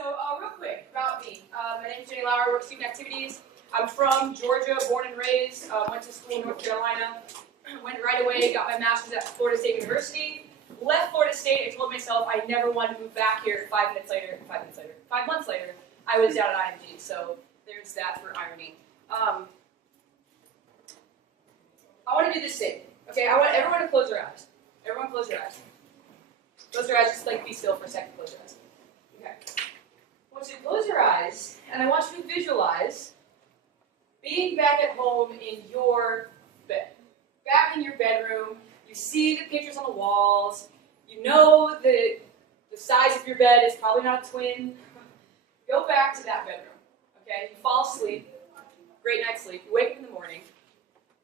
So real quick about me. My name is Lauer, work student activities. I'm from Georgia, born and raised. Went to school in North Carolina. Went right away, got my master's at Florida State University. Left Florida State. I told myself I never wanted to move back here. 5 months later, I was down at IMG. So there's that for irony. I want to do this thing. Okay, I want everyone to close their eyes. Everyone close your eyes. Close your eyes, just like be still for a second, close your eyes. Okay. I want you to close your eyes, and I want you to visualize being back at home in your bed. Back in your bedroom, you see the pictures on the walls, you know the size of your bed is probably not a twin. Go back to that bedroom, okay? You fall asleep, great night's sleep, you wake up in the morning,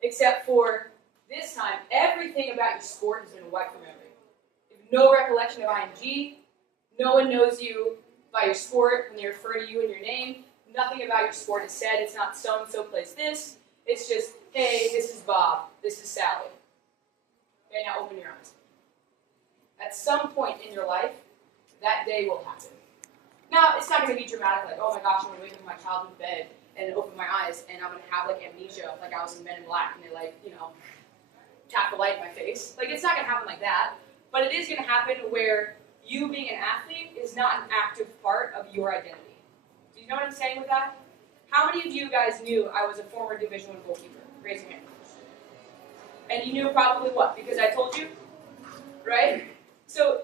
except for this time, everything about your sport has been wiped from memory. You have no recollection of IMG, no one knows you by your sport when they refer to you in your name, nothing about your sport is said, it's not so-and-so plays this, it's just, hey, this is Bob, this is Sally. Okay, now open your eyes. At some point in your life, that day will happen. Now, it's not going to be dramatic, like, oh my gosh, I'm going to wake up in my childhood bed and open my eyes, and I'm going to have, like, amnesia, like I was in Men in Black, and they, like, tap the light in my face. Like, it's not going to happen like that, but it is going to happen where you being an athlete is not an active part of your identity. Do you know what I'm saying with that? How many of you guys knew I was a former Division I goalkeeper? Raise your hand. And you knew probably what? Because I told you? Right? So,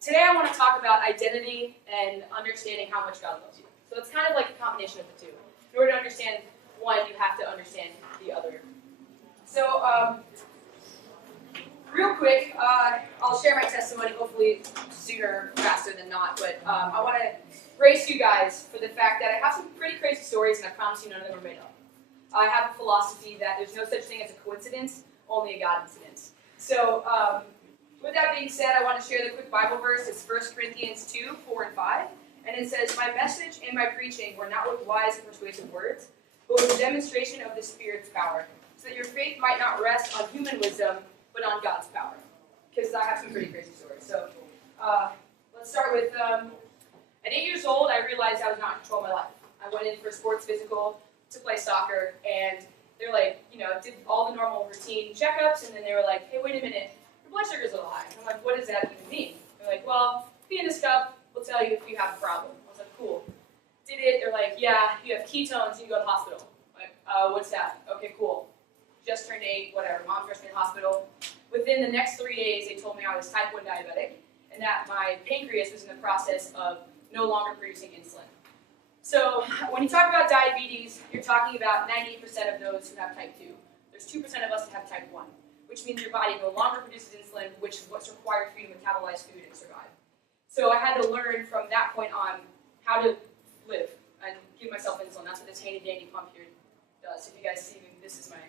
today I want to talk about identity and understanding how much God loves you. So it's kind of like a combination of the two. In order to understand one, you have to understand the other. So, real quick, I'll share my testimony, hopefully sooner, faster than not, but I want to brace you guys for the fact that I have some pretty crazy stories, and I promise you none of them are made up. I have a philosophy that there's no such thing as a coincidence, only a God incidence. So, with that being said, I want to share the quick Bible verse. It's 1 Corinthians 2, 4 and 5. And it says, "My message and my preaching were not with wise and persuasive words, but with a demonstration of the Spirit's power, so that your faith might not rest on human wisdom, but on God's power." Because I have some pretty crazy stories. So, let's start with, at 8 years old, I realized I was not in control of my life. I went in for a sports physical to play soccer, and they're like, did all the normal routine checkups, and then they were like, hey, wait a minute, your blood sugar's a little high. I'm like, what does that even mean? They're like, well, pee in this cup, we'll tell you if you have a problem. I was like, cool. Did it, they're like, yeah, you have ketones, you go to the hospital. I'm like, what's that? Okay, cool. Just turned 8, whatever, mom rushed me to the hospital. Within the next 3 days, they told me I was type 1 diabetic, and that my pancreas was in the process of no longer producing insulin. So when you talk about diabetes, you're talking about 98% of those who have type 2. There's 2% of us that have type 1, which means your body no longer produces insulin, which is what's required for you to metabolize food and survive. So I had to learn from that point on how to live and give myself insulin. That's what this handy-dandy pump here does. If you guys see me, this is my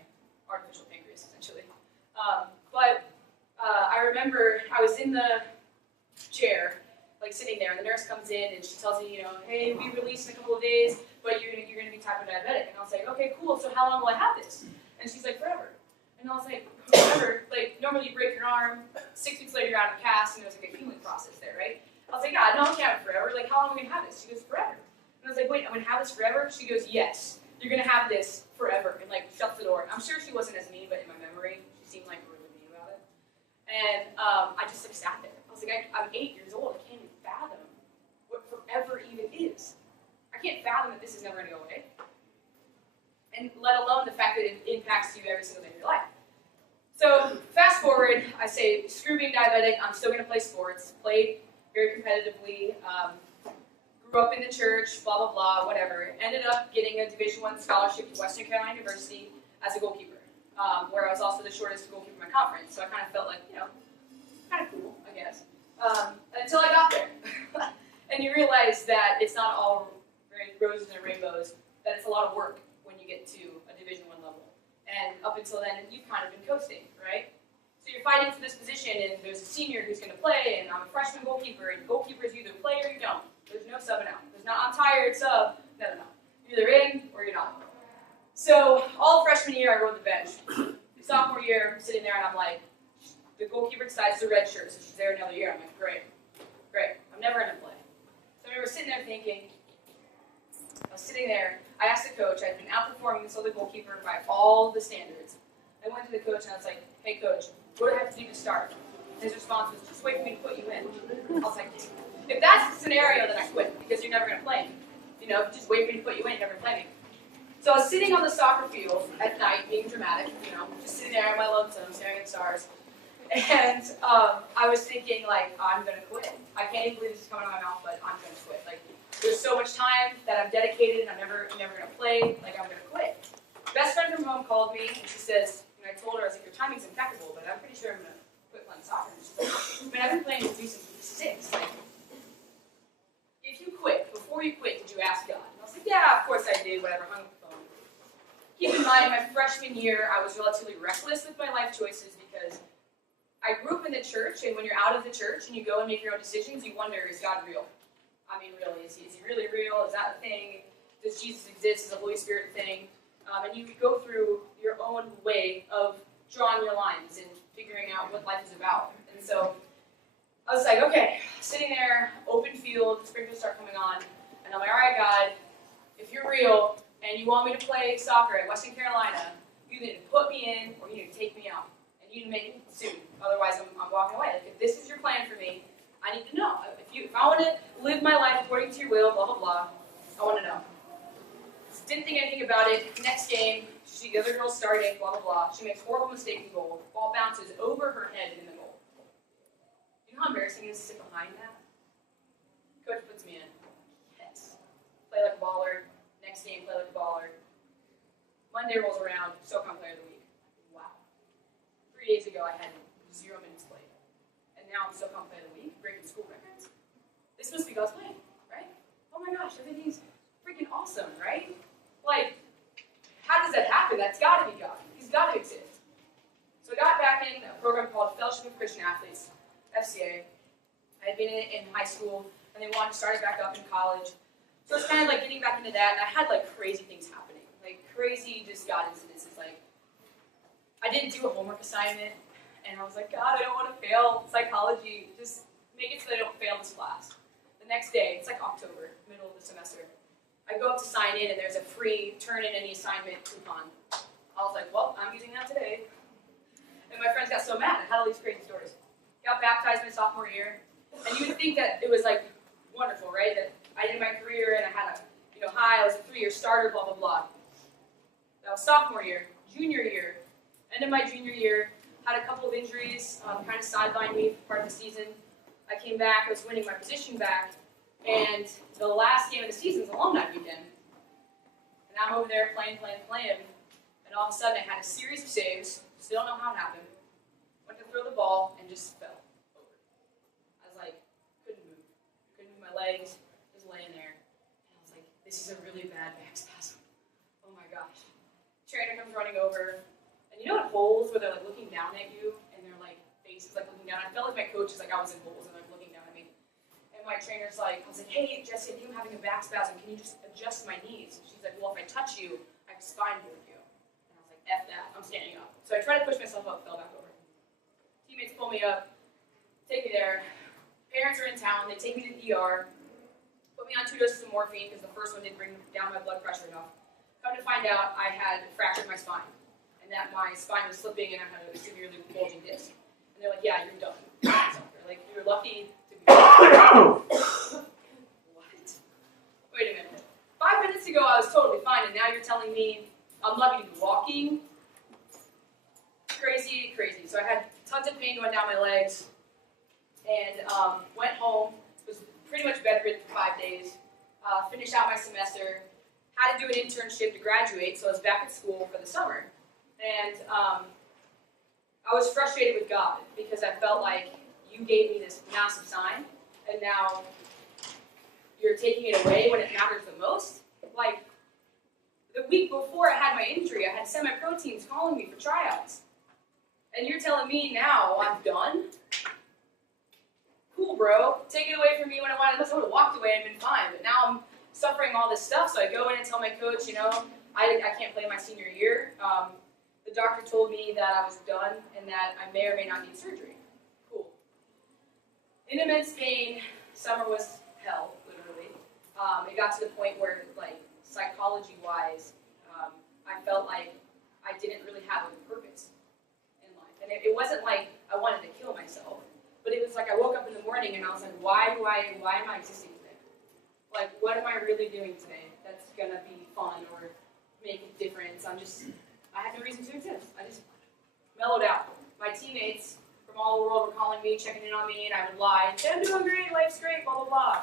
artificial pancreas, essentially. I remember I was in the chair, like sitting there, and the nurse comes in and she tells me, hey, we release in a couple of days, but you're going to be type 1 diabetic. And I was like, okay, cool, so how long will I have this? And she's like, forever. And I was like, forever? Like, normally you break your arm, 6 weeks later you're out of a cast, and there's like a healing process there, right? I was like, God, no, I can't have it forever. Like, how long are we going to have this? She goes, forever. And I was like, wait, I'm going to have this forever? She goes, yes, you're going to have this forever. And like, shuts the door. I'm sure she wasn't as mean, but in my memory, she seemed like really mean about it. And I just like sat there. I was like, I'm 8 years old. I can't even fathom what forever even is. I can't fathom that this is never going to go away. And let alone the fact that it impacts you every single day of your life. So fast forward, I say, screw being diabetic. I'm still going to play sports. Played very competitively. Grew up in the church. Blah blah blah. Whatever. Ended up getting a Division I scholarship to Western Carolina University as a goalkeeper, where I was also the shortest goalkeeper in my conference. So I kind of felt like, kind of cool, I guess. Until I got there. And you realize that it's not all roses and rainbows, that it's a lot of work when you get to a Division I level. And up until then, you've kind of been coasting, right? So you're fighting for this position, and there's a senior who's going to play, and I'm a freshman goalkeeper, and goalkeepers you either play or you don't. There's no subbing out. There's not, I'm tired, sub. No. You're either in or you're not. So all freshman year, I rode the bench. Sophomore year, I'm sitting there, and I'm like, the goalkeeper decides to redshirt, so she's there another year. I'm like, great. I'm never going to play. So I remember sitting there thinking, I asked the coach, I'd been outperforming this other goalkeeper by all the standards. I went to the coach and I was like, hey coach, what do I have to do to start? His response was, just wait for me to put you in. I was like, if that's the scenario, then I quit, because you're never going to play me. Just wait for me to put you in, you're never play me. So I was sitting on the soccer field at night, being dramatic, just sitting there in my lonesome, staring at the stars. And I was thinking, I'm going to quit. I can't even believe this is coming out of my mouth, but I'm going to quit. There's so much time that I'm dedicated and I'm never going to play, I'm going to quit. Best friend from home called me, and she says, I told her, I was like, your timing's impeccable, but I'm pretty sure I'm going to quit playing soccer. And she's like, I've been playing since '6. If you quit, before you quit, did you ask God? And I was like, yeah, of course I did, whatever, hung up the phone. Keep in mind, my freshman year, I was relatively reckless with my life choices because I grew up in the church, and when you're out of the church and you go and make your own decisions, you wonder, is God real? I mean, really, is he really real? Is that a thing? Does Jesus exist? Is the Holy Spirit a thing? And you go through your own way of drawing your lines and figuring out what life is about. And so I was like, okay, sitting there, open field, sprinklers start coming on, and I'm like, all right, God, if you're real and you want me to play soccer at Western Carolina, you need to put me in or you need to take me out. And you need to make it soon. Otherwise, I'm walking away. If this is your plan for me, I need to know. If I want to live my life according to your will, blah, blah, blah, I want to know. Didn't think anything about it. Next game, the other girl's starting, blah, blah, blah. She makes horrible mistake in goal. Ball bounces over her head in the goal. You know how embarrassing it is to sit behind that? Coach puts me in. Yes. Play like a baller. Next game, play like a baller. Monday rolls around, SoCon Player of the Week. Wow. 3 days ago, I had 0 minutes played. And now I'm SoCon Player of the Week, breaking school records. This must be God's plan, right? Oh my gosh, everything's freaking awesome, right? How does that happen? That's got to be God. He's got to exist. So I got back in a program called Fellowship of Christian Athletes, FCA. I had been in it in high school, and they wanted to start it back up in college. So it's kind of getting back into that, and I had crazy things happening, crazy just God incidences. I didn't do a homework assignment, and I was like, God, I don't want to fail psychology. Just make it so I don't fail this class. The next day, it's October, middle of the semester. I go up to sign in, and there's a free turn in any assignment coupon. I was like, well, I'm using that today. And my friends got so mad. I had all these crazy stories. Got baptized my sophomore year. And you would think that it was wonderful, right? That I did my career and I had I was a 3-year starter, blah, blah, blah. That was sophomore year. Junior year. End of my junior year, had a couple of injuries, kind of sidelined me for part of the season. I came back, I was winning my position back. And the last game of the season is alumni weekend. And I'm over there playing. And all of a sudden I had a series of saves. Still don't know how it happened. Went to throw the ball and just fell over. I was couldn't move. Couldn't move my legs. Just laying there. And I was like, this is a really bad back spasm. Oh my gosh. Trainer comes running over. And you know what holes where they're looking down at you and their faces looking down? I felt like my coach is I was in holes and looking down at me. And my trainer's I was like, hey, Jesse, I think I'm having a back spasm. Can you just adjust my knees? And she's like, well, if I touch you, I can spine board you. And I was like, F that. I'm standing up. So I tried to push myself up, fell back over. Teammates pull me up, take me there. Parents are in town. They take me to the ER, put me on 2 doses of morphine because the first one didn't bring down my blood pressure enough. Come to find out, I had fractured my spine. And that my spine was slipping and I had a severely bulging disc. And they're like, yeah, you're done. They're like, you're lucky to be What? Wait a minute. 5 minutes ago I was totally fine, and now you're telling me I'm lucky to be walking? Crazy, crazy. So I had tons of pain going down my legs, and went home, was pretty much bedridden for 5 days, finished out my semester, had to do an internship to graduate, so I was back at school for the summer. And I was frustrated with God because I felt like you gave me this massive sign, and now you're taking it away when it matters the most. The week before I had my injury, I had semi-pro teams calling me for tryouts. And you're telling me now I'm done? Cool, bro. Take it away from me when I wanted. I would have walked away and been fine. But now I'm suffering all this stuff, so I go in and tell my coach, I can't play my senior year. The doctor told me that I was done and that I may or may not need surgery. Cool. In immense pain. Summer was hell, literally. it got to the point where, like, psychology-wise, I felt like I didn't really have a purpose in life. And it wasn't like I wanted to kill myself, but it was like I woke up in the morning and I was like, why am I existing today? Like, what am I really doing today that's gonna be fun or make a difference? I had no reason to exist. I just mellowed out. My teammates from all the world were calling me, checking in on me, and I would lie and say, I'm doing great, life's great, blah, blah, blah.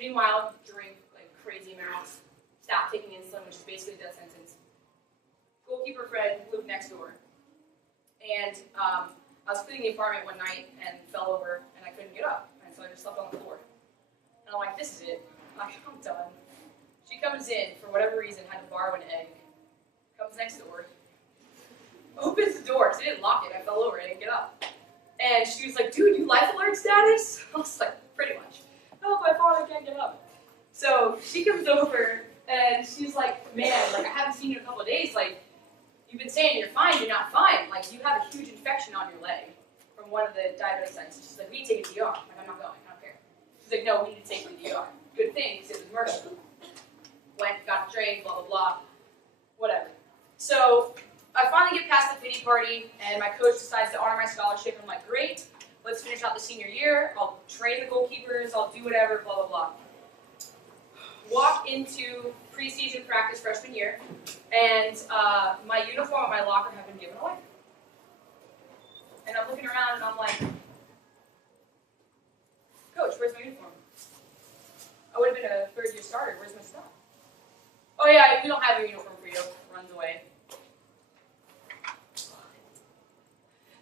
Meanwhile, drink like crazy amounts, stop taking insulin, which is basically a death sentence. Goalkeeper friend lived next door. And I was cleaning the apartment one night and fell over, and I couldn't get up. And so I just slept on the floor. And I'm like, this is it. I'm done. She comes in, for whatever reason, had to borrow an egg. Comes next door. Opens the door, because I didn't lock it. I fell over, I didn't get up. And she was like, dude, you life alert status? I was like, pretty much. Help, I fall, I can't get up. So she comes over, and she's like, man, like, I haven't seen you in a couple of days. Like, you've been saying you're fine, you're not fine. Like, you have a huge infection on your leg from one of the diabetic sites. And she's like, we need to take you to the ER. Like, I'm not going, I don't care. She's like, no, we need to take you to the ER. Good thing, because it was murder. Went, got trained, blah, blah, blah. Whatever. So I finally get past the pity party, and my coach decides to honor my scholarship. I'm like, great, let's finish out the senior year. I'll train the goalkeepers, I'll do whatever, blah, blah, blah. Walk into preseason practice freshman year, and my uniform and my locker have been given away. And I'm looking around, and I'm like, Coach, where's my uniform? I would have been a third-year starter. Where's my stuff? Oh, yeah, we don't have your uniform for you. Runs away.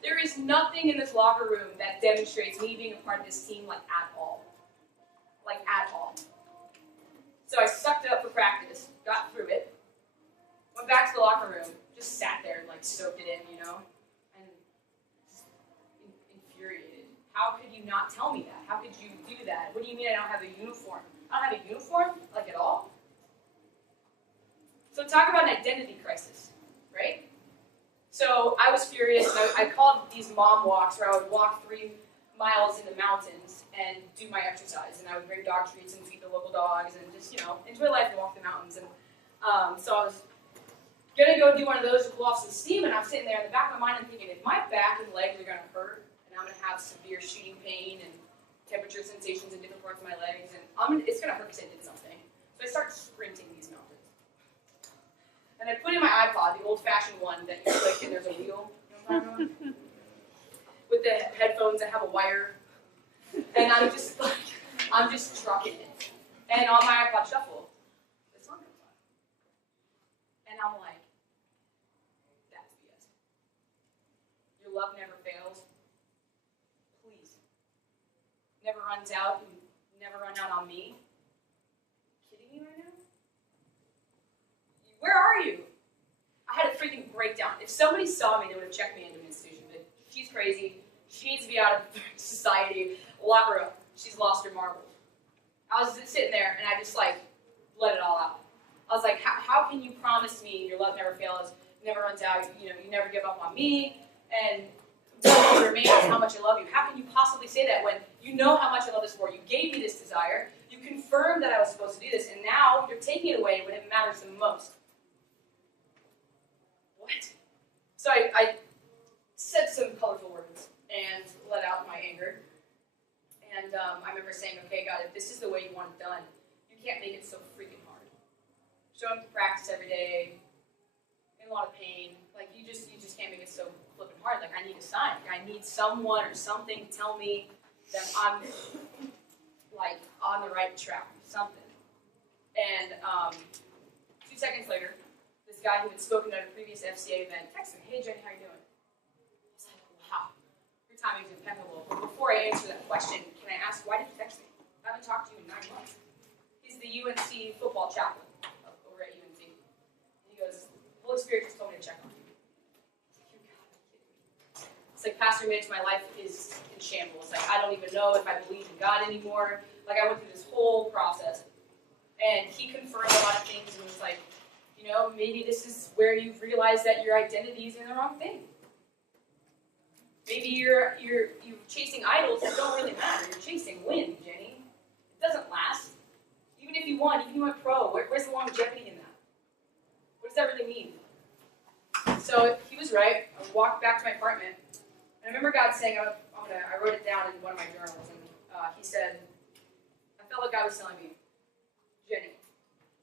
There is nothing in this locker room that demonstrates me being a part of this team, like, at all. Like, at all. So I sucked it up for practice, got through it, went back to the locker room, just sat there and, like, soaked it in, you know, and just infuriated. How could you not tell me that? How could you do that? What do you mean I don't have a uniform? I don't have a uniform, like, at all? So talk about an identity crisis, right? So I was furious, and I called these mom walks where I would walk 3 miles in the mountains and do my exercise, and I would bring dog treats and feed the local dogs and just, you know, enjoy life and walk the mountains. And so I was gonna go do one of those to cool off some steam, and I'm sitting there in the back of my mind, I'm thinking, if my back and legs are gonna hurt, and I'm gonna have severe shooting pain and temperature sensations in different parts of my legs, and it's gonna hurt because I did something. So I start sprinting these mountains. And I put in my iPod, the old-fashioned one that you click and there's a wheel, you know what I'm talking about? With the headphones that have a wire. And I'm just trucking it. And on my iPod Shuffle, the song comes on. And I'm like, that's BS. Your love never fails. Please. Never runs out. You never run out on me. Are you kidding me right now? Where are you? I had a freaking breakdown. If somebody saw me, they would have checked me into an institution. But she's crazy. She needs to be out of society. Lock her up. She's lost her marbles. I was just sitting there, and I just, like, let it all out. I was like, how can you promise me your love never fails, never runs out, you know, you never give up on me, and what remains is how much I love you? How can you possibly say that when you know how much I love this sport? You gave me this desire. You confirmed that I was supposed to do this, and now you're taking it away when it matters the most. So I said some colorful words and let out my anger. And I remember saying, okay, God, if this is the way you want it done, you can't make it so freaking hard. Show up to practice every day, in a lot of pain. Like, you just can't make it so flipping hard. Like, I need a sign. I need someone or something to tell me that I'm, like, on the right track, something. And 2 seconds later, this guy who had spoken at a previous FCA event texted me, hey, Jenny, how you doing? I was like, wow, your timing's impeccable. But before I answer that question, can I ask, why did you text me? I haven't talked to you in 9 months. He's the UNC football chaplain over at UNC. And he goes, Holy Spirit just told me to check on you. You gotta be kidding me. It's like, Pastor Mitch, my life is in shambles. Like, I don't even know if I believe in God anymore. Like, I went through this whole process. And he confirmed a lot of things and was like, you know, maybe this is where you've realized that your identity is in the wrong thing. Maybe you're chasing idols that don't really matter. You're chasing wind, Jenny. It doesn't last. Even if you D1, even you went pro. Where's the longevity in that? What does that really mean? So he was right. I walked back to my apartment. And I remember God saying, I wrote it down in one of my journals, and he said, I felt like God was telling me, Jenny,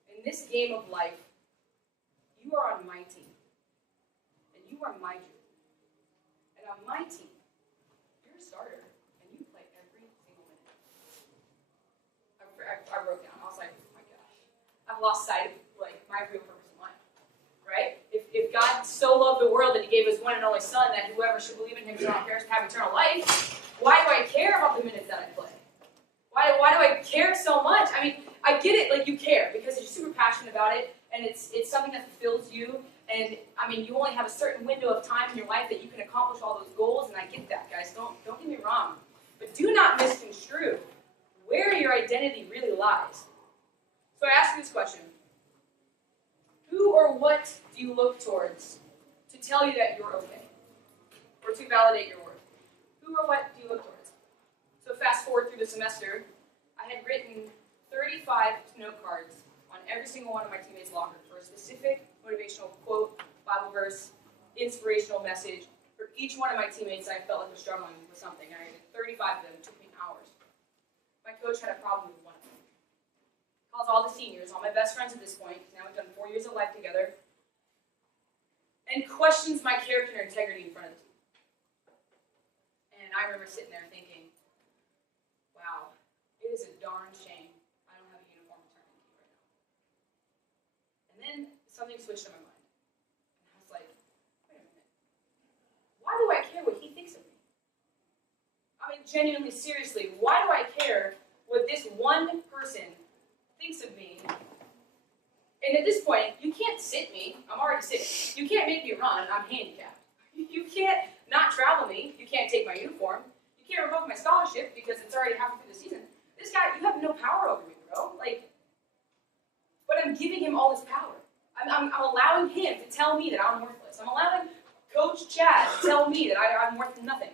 in this game of life, you are on my team. And you are my dream. And on my team, you're a starter, and you play every single minute. I broke down. I was like, oh my gosh. I've lost sight of my real purpose in life. Right? If God so loved the world that he gave his one and only son, that whoever should believe in him shall not perish but have eternal life, why do I care about the minutes that I play? Why do I care so much? I mean, I get it, you care, because you're super passionate about it, and it's something that fulfills you, and I mean, you only have a certain window of time in your life that you can accomplish all those goals, and I get that, guys, don't get me wrong. But do not misconstrue where your identity really lies. So I ask you this question. Who or what do you look towards to tell you that you're okay? Or to validate your worth? Who or what do you look towards? So fast forward through the semester, I had written 35 note cards on every single one of my teammates' locker for a specific motivational quote, Bible verse, inspirational message for each one of my teammates that I felt like was struggling with something. And I did 35 of them. It took me hours. My coach had a problem with one of them. Calls all the seniors, all my best friends at this point, because now we've done 4 years of life together, and questions my character and integrity in front of the team. And I remember sitting there thinking, wow, it is a darn shame I don't have a uniform to turn into right now. And then something switched in my mind. And I was like, wait a minute. Why do I care what he thinks of me? I mean, genuinely, seriously, why do I care what this one person thinks of me? And at this point, you can't sit me. I'm already sitting. You can't make me run. I'm handicapped. You can't not travel me. You can't take my uniform. You can't revoke my scholarship because it's already halfway through the season. This guy, you have no power over me, bro. But I'm giving him all this power. I'm allowing him to tell me that I'm worthless. I'm allowing Coach Chad to tell me that I'm worth nothing.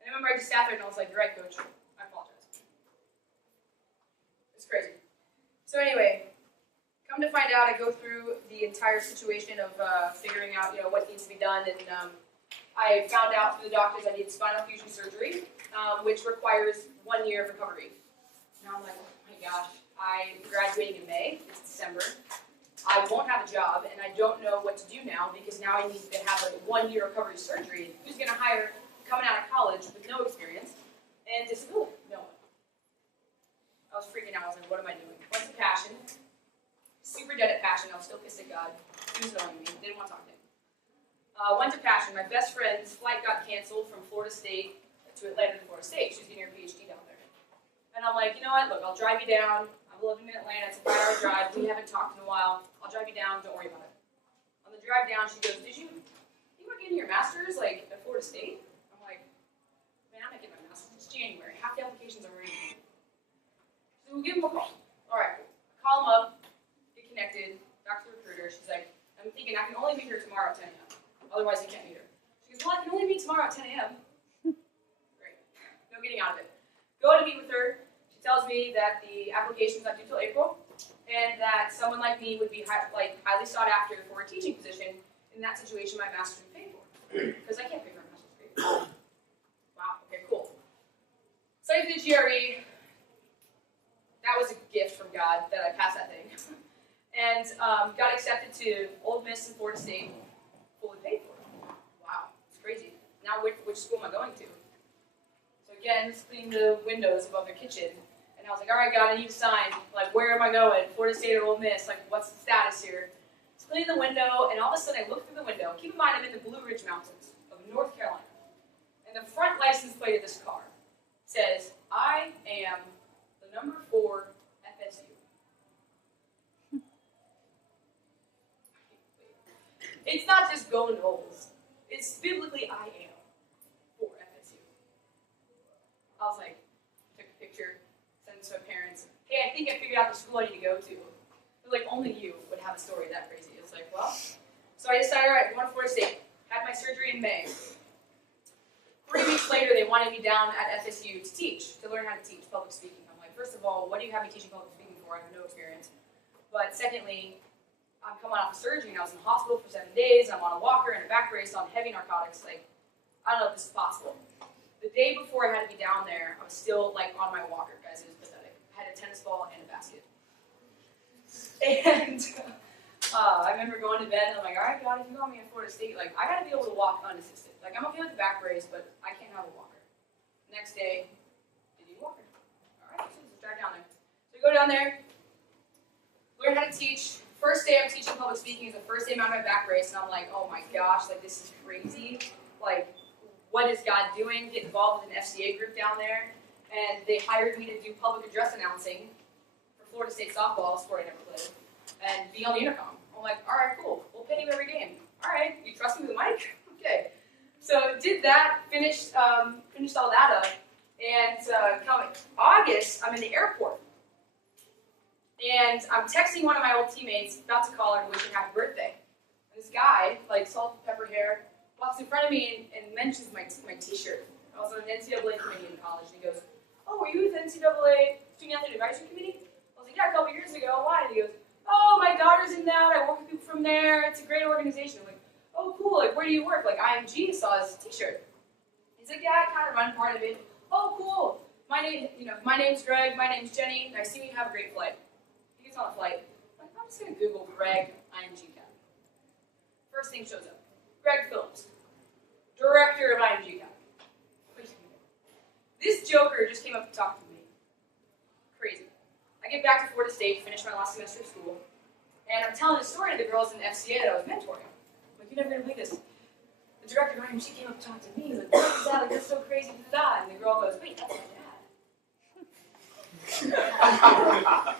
And I remember I just sat there and I was like, you're right, Coach. I apologize. It's crazy. So anyway, come to find out, I go through the entire situation of figuring out, what needs to be done, and I found out through the doctors I need spinal fusion surgery, which requires 1 year of recovery. Now I'm like, oh my gosh, I'm graduating in May, it's December, I won't have a job, and I don't know what to do now, because now I need to have a 1 year recovery surgery. Who's going to hire coming out of college with no experience and disability? No one. I was freaking out. I was like, what am I doing? What's the passion? Super dead at passion. I was still pissed at God. He was annoying me. Didn't want to talk to him. Went to passion. My best friend's flight got canceled from Florida State to Atlanta to Florida State. She was getting her PhD down there. And I'm like, you know what? Look, I'll drive you down. I'm living in Atlanta. It's a 5-hour drive. We haven't talked in a while. I'll drive you down. Don't worry about it. On the drive down, she goes, did you want to get your master's, at Florida State? I'm like, man, I'm not getting my master's. It's January. Half the applications are already in. So we'll give him a call. All right. Call him up. Get connected. Talk to the recruiter. She's like, I'm thinking I can only meet her tomorrow at 10 a.m. Otherwise, you can't meet her. She goes, well, I can only meet tomorrow at 10 a.m. Great. No getting out of it. Go to meet with her. She tells me that the application's not due till April, and that someone like me would be highly sought after for a teaching position. In that situation, my master's would be paid for. Because I can't pay for a master's degree. Wow. Okay, cool. Studied for the GRE. That was a gift from God that I passed that thing. And got accepted to Ole Miss and Florida State, fully paid for. Wow, it's crazy. Now which school am I going to? So again, just cleaning the windows above their kitchen. And I was like, all right, God, I need to sign. Where am I going? Florida State or Ole Miss? What's the status here? Just cleaning the window, and all of a sudden I look through the window. Keep in mind, I'm in the Blue Ridge Mountains of North Carolina. And the front license plate of this car says, I am the number 4 FSU. It's not just go Knowles. It's biblically I am for FSU. I was like, took a picture, sent it to my parents. Hey, I think I figured out the school I need to go to. They're like, only you would have a story that crazy. It's like, well. So I decided, all right, I'm going to Florida State. Had my surgery in May. 3 weeks later, they wanted me down at FSU to teach, to learn how to teach public speaking. I'm like, first of all, what do you have me teaching public speaking for? I have no experience. But secondly, I'm coming off of surgery and I was in the hospital for 7 days. I'm on a walker and a back brace on heavy narcotics. Like, I don't know if this is possible. The day before I had to be down there, I was still like on my walker, guys. It was pathetic. I had a tennis ball and a basket. And I remember going to bed and I'm like, all right, God, if you want me at Florida State, like, I gotta be able to walk unassisted. Like, I'm okay with the back brace, but I can't have a walker. Next day, I need a walker. All right, so let's drive down there. So we go down there, learn how to teach. First day I'm teaching public speaking is the first day I'm on my back brace, and I'm like, oh my gosh, like, this is crazy. Like, what is God doing? Get involved with an FCA group down there, and they hired me to do public address announcing for Florida State softball, a sport I never played, and be on the intercom. I'm like, all right, cool. We'll pay you every game. All right, you trust me with the mic? Okay. So did that, finished all that up, and come August, I'm in the airport. And I'm texting one of my old teammates, about to call her to wish her happy birthday. And this guy, like salt and pepper hair, walks in front of me and mentions my t-shirt. I was on an NCAA committee in college, and he goes, oh, were you with NCAA Student Athlete Advisory Committee? I was like, yeah, a couple years ago. Why? And he goes, oh, my daughter's in that. I work with people from there. It's a great organization. I'm like, oh, cool. Like, where do you work? Like, IMG saw his t-shirt. He's like, yeah, I kind of run part of it. Oh, cool. My name's Greg. My name's Jenny. Nice to meet you. Have a great flight. He gets on a flight. I'm like, I'm just going to Google Greg IMG Cap. First thing shows up. Greg Phillips, director of IMG Cap. This joker just came up to talk to me. Crazy. I get back to Florida State, finish my last semester of school, and I'm telling a story to the girls in the FCA that I was mentoring. I'm like, you're never going to believe this. The director of IMG came up to talk to me. He's like, what is that? Like, that's so crazy. And the girl goes, wait, that's my dad.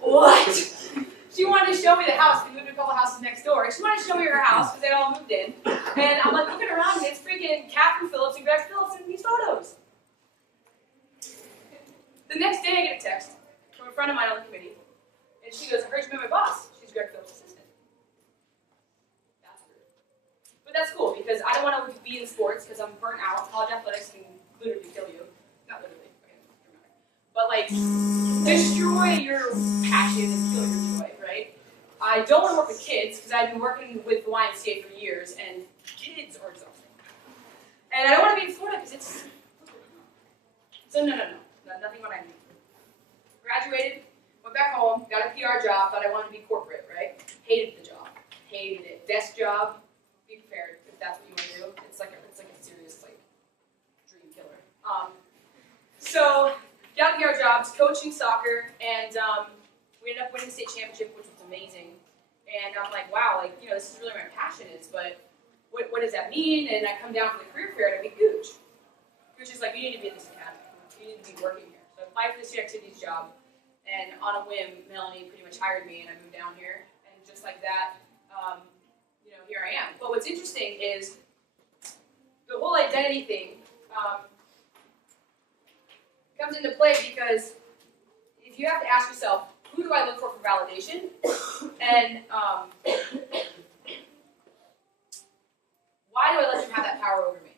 What? She wanted to show me the house. We moved a couple houses next door. She wanted to show me her house because they all moved in. And I'm like looking around and it's freaking Catherine Phillips and Greg Phillips in these photos. The next day I get a text from a friend of mine on the committee. And she goes, I heard you met my boss. She's Greg Phillips' assistant. That's weird. But that's cool because I don't want to be in sports because I'm burnt out. College athletics can literally kill you. Not literally. Okay, dramatic. But like, destroy your passion and kill your joy, right? I don't want to work with kids because I've been working with the YMCA for years and kids are exhausting. And I don't want to be in Florida because it's... So no. Nothing what I need. Graduated, went back home, got a PR job, thought I wanted to be corporate, right? Hated the job. Hated it. Desk job, be prepared if that's what you want to do. It's like a serious like dream killer. So got PR jobs, coaching soccer, and we ended up winning the state championship, which was amazing. And I'm like, wow, like, you know, this is really where my passion is, but what does that mean? And I come down for the career fair and I meet Gooch. Gooch is like, you need to be at this academy. You need to be working here. So I applied for the student activities job, and on a whim, Melanie pretty much hired me, and I moved down here. And just like that, you know, here I am. But what's interesting is the whole identity thing comes into play because if you have to ask yourself, who do I look for validation? And why do I let them have that power over me?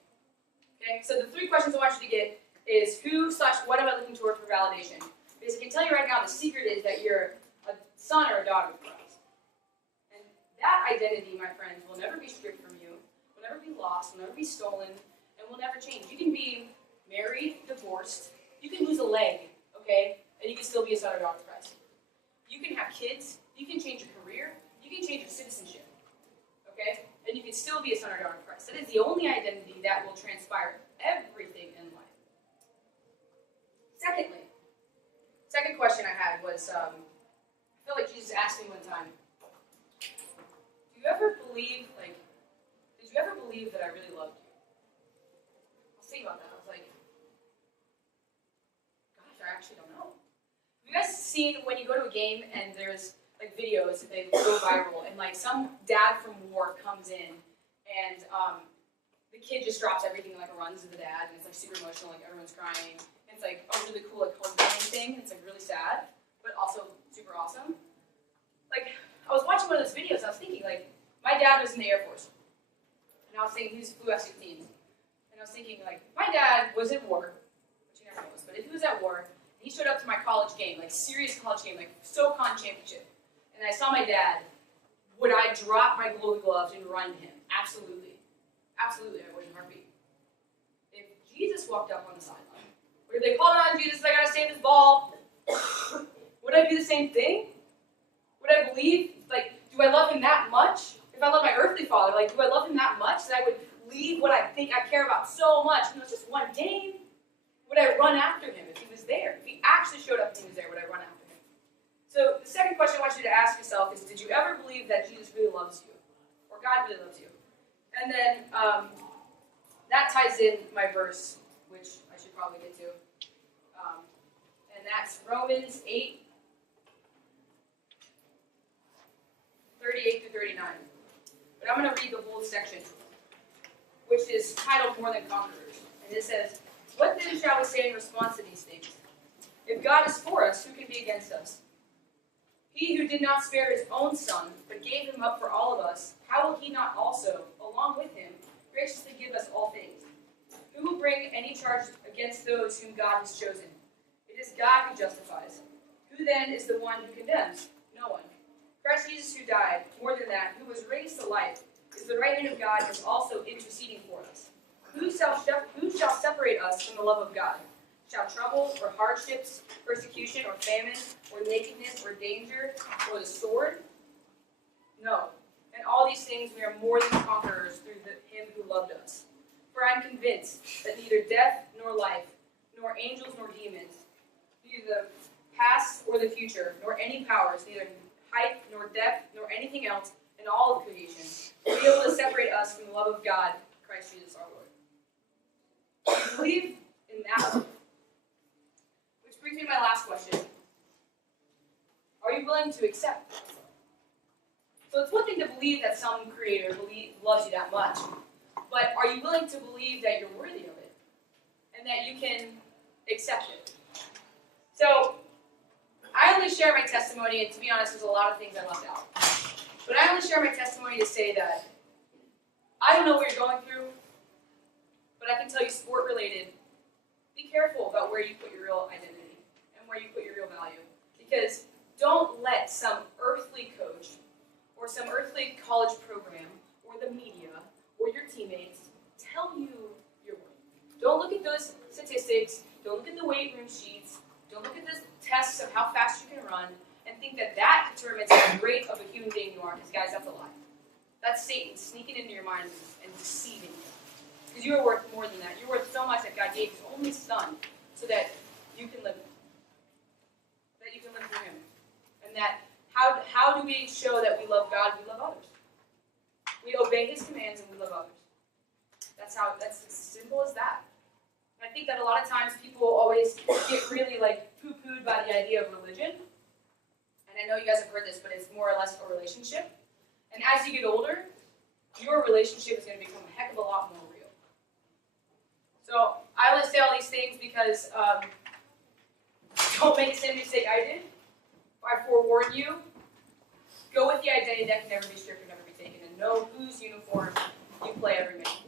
Okay, so the 3 questions I want you to get is who/what am I looking toward for validation? Because I can tell you right now, the secret is that you're a son or a daughter of Christ. And that identity, my friends, will never be stripped from you, will never be lost, will never be stolen, and will never change. You can be married, divorced, you can lose a leg, okay, and you can still be a son or daughter of Christ. You can have kids, you can change your career, you can change your citizenship, okay, and you can still be a son or daughter of Christ. That is the only identity that will transpire everything in life. Second question I had was, I feel like Jesus asked me one time, did you ever believe that I really loved you? I was thinking about that. I was like, gosh, I actually don't know. Have you guys seen when you go to a game and there's like videos that they go viral and like some dad from war comes in and the kid just drops everything and like runs to the dad and it's like super emotional, like everyone's crying. It's like a really cool like homecoming thing. It's like really sad, but also super awesome. Like I was watching one of those videos. I was thinking like my dad was in the Air Force, and I was thinking he flew F-16s, and I was thinking like my dad was at war, which he never was, but if he was at war, and he showed up to my college game, like serious college game, like SoCon championship. And I saw my dad. Would I drop my glory gloves and run to him? Absolutely. Absolutely, I would in a heartbeat. If Jesus walked up on the sideline, or if they called on Jesus, I gotta save this ball, would I do the same thing? Would I believe, like, do I love him that much? If I love my earthly father, like, do I love him that much that I would leave what I think I care about so much? And it was just one game. Would I run after him if he was there? If he actually showed up and he was there, would I run after him? So the second question I want you to ask yourself is, did you ever believe that Jesus really loves you? Or God really loves you? And then that ties in my verse, which I should probably get to. And that's Romans 8, 38 to 39. But I'm going to read the whole section, which is titled More Than Conquerors. And it says, "What then shall we say in response to these things? If God is for us, who can be against us? He who did not spare his own son, but gave him up for all of us, how will he not also, along with him, graciously give us all things? Who will bring any charge against those whom God has chosen? It is God who justifies. Who then is the one who condemns? No one. Christ Jesus, who died, more than that, who was raised to life, is the right hand of God, and is also interceding for us. Who shall separate us from the love of God? Shall trouble, or hardships, persecution, or famine, or nakedness, or danger, or the sword? No. In all these things we are more than conquerors through him who loved us. For I am convinced that neither death nor life, nor angels nor demons, neither the past or the future, nor any powers, neither height nor depth, nor anything else in all of creation, will be able to separate us from the love of God, Christ Jesus our Lord." I believe in that. Which brings me to my last question. Are you willing to accept? So it's one thing to believe that some creator loves you that much, but are you willing to believe that you're worthy of it and that you can accept it? So I only share my testimony, and to be honest, there's a lot of things I left out. But I only share my testimony to say that I don't know what you're going through, but I can tell you sport-related, be careful about where you put your real identity and where you put your real value. Because don't let some earthly coach or some earthly college program or the media or your teammates tell you your worth. Don't look at those statistics. Don't look at the weight room sheets. Don't look at the tests of how fast you can run and think that that determines how great of a human being you are, because guys, that's a lie. That's Satan sneaking into your mind and deceiving you. Because you are worth more than that. You're worth so much that God gave his only son so that you can live. That you can live for him. And that how do we show that we love God? We love others. We obey his commands and we love others. That's as simple as that. And I think that a lot of times people always get really poo-pooed by the idea of religion. And I know you guys have heard this, but it's more or less a relationship. And as you get older, your relationship is going to become a heck of a lot more real. So I only say all these things because don't make the same mistake I did. I forewarn you. Go with the identity that can never be stripped and never be taken, and know whose uniform you play every minute.